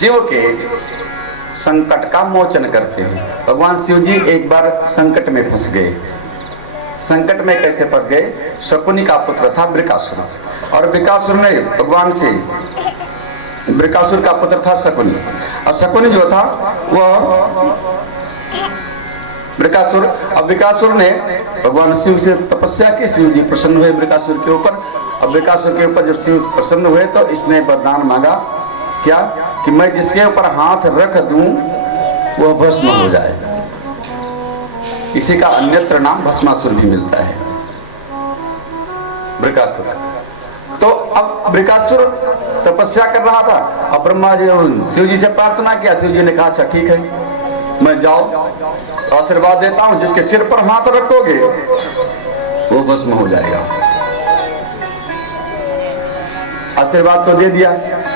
शिव के संकट का मोचन करते हैं। भगवान शिव जी एक बार संकट में फंस गए। संकट में कैसे फंस गए? शकुनी का पुत्र था वृकासुर, और वृकासुर ने भगवान से, वृकासुर का पुत्र था शकुनी, और शकुनी जो था वह वृकासुर, अब वृकासुर ने भगवान शिव से तपस्या की। शिव जी प्रसन्न हुए वृकासुर के ऊपर। अब वृकासुर के ऊपर जब शिव प्रसन्न हुए तो इसने वरदान मांगा, क्या कि मैं जिसके ऊपर हाथ रख दूं वह भस्म हो जाए। इसी का अन्यत्र नाम भस्मासुर भी मिलता है, वृकासुर। तो अब वृकासुर तपस्या कर रहा था, अब ब्रह्मा जी शिव जी से प्रार्थना किया। शिव जी ने कहा अच्छा ठीक है, मैं जाओ आशीर्वाद देता हूं, जिसके सिर पर हाथ रखोगे वो भस्म हो जाएगा। आशीर्वाद तो दे दिया।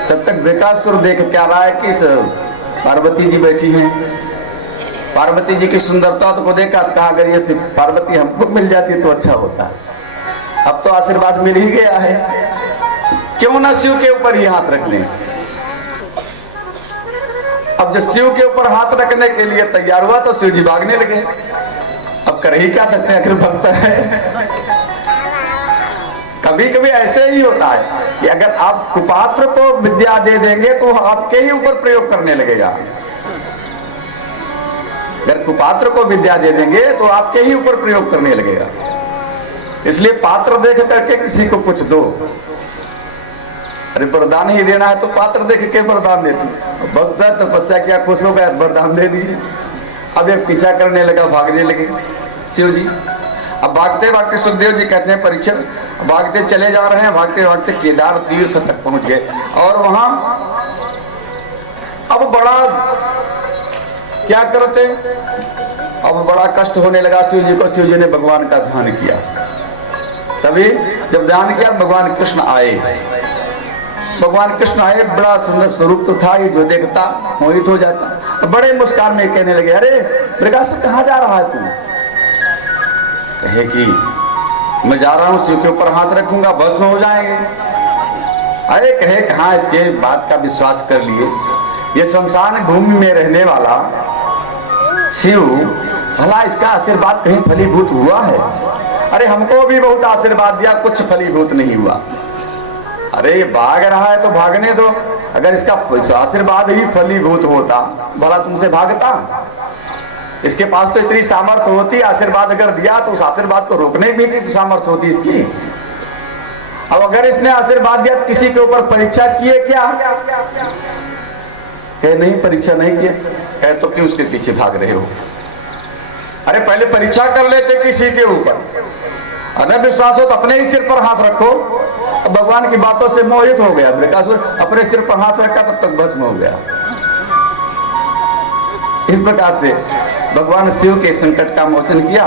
तब तक वृकासुर देख क्या रहा है कि पार्वती जी बैठी हैं। पार्वती जी की सुंदरता को देखा, कहा अगर ये पार्वती हमको मिल जाती तो अच्छा होता। अब तो आशीर्वाद मिल ही गया है, क्यों ना शिव के ऊपर ही हाथ रख लें। अब जब शिव के ऊपर हाथ रखने के लिए तैयार हुआ तो शिव जी भागने लगे। अब कर ही क्या सकते हैं, आखिर भक्त है। कभी कभी ऐसे ही होता है कि अगर आप कुपात्र को विद्या दे देंगे तो आपके ही ऊपर प्रयोग करने लगेगा। अगर कुपात्र को विद्या दे देंगे तो आपके ही ऊपर प्रयोग करने लगेगा। इसलिए पात्र देख करके किसी को कुछ दो। अरे वरदान ही देना है तो पात्र देख के वरदान देती। भक्त तपस्या किया, खुश हो गया, वरदान दे दिए। अब एक पीछा करने लगा, भागने लगे शिव जी। अब भागते भागते सुखदेव जी कहते हैं परीक्षित, भागते चले जा रहे हैं, भागते भागते केदार तीर्थ तक पहुंच गए। और वहां अब बड़ा क्या करते, अब बड़ा कष्ट होने लगा शिव जी को। शिव जी ने भगवान का ध्यान किया। तभी जब ध्यान किया भगवान कृष्ण आए। भगवान कृष्ण आए, बड़ा सुंदर स्वरूप तो था, ये जो देखता मोहित हो जाता। बड़े मुस्कान में कहने लगे, अरे वृकासुर कहाँ जा रहा है तू? कहे कि मैं जा रहा हूं, शिव के ऊपर हाथ रखूंगा भस्म हो जाएंगे। अरे कहे कहाँ, इसके बात का विश्वास कर लिए। ये शमशान भूमि में रहने वाला शिव, भला इसका आशीर्वाद कहीं फलीभूत हुआ है? अरे हमको भी बहुत आशीर्वाद दिया, कुछ फलीभूत नहीं हुआ। अरे ये भाग रहा है तो भागने दो, अगर इसका आशीर्वाद ही फलीभूत होता भला तुमसे भागता? इसके पास तो इतनी सामर्थ्य होती, आशीर्वाद अगर दिया तो उस आशीर्वाद को रोकने भी की सामर्थ्य होती इसकी। अब अगर इसने आशीर्वाद दिया तो किसी के ऊपर परीक्षा किए क्या? कहे नहीं, परीक्षा नहीं किए। कहे तो क्यों उसके पीछे भाग रहे हो? अरे पहले परीक्षा कर लेते किसी के ऊपर। अगर विश्वास हो तो अपने ही सिर पर हाथ रखो। भगवान की बातों से मोहित हो गया वृकासुर, अपने सिर पर हाथ रखा तब तक भस्म हो गया। इस प्रकार से भगवान शिव के संकट का मोचन किया।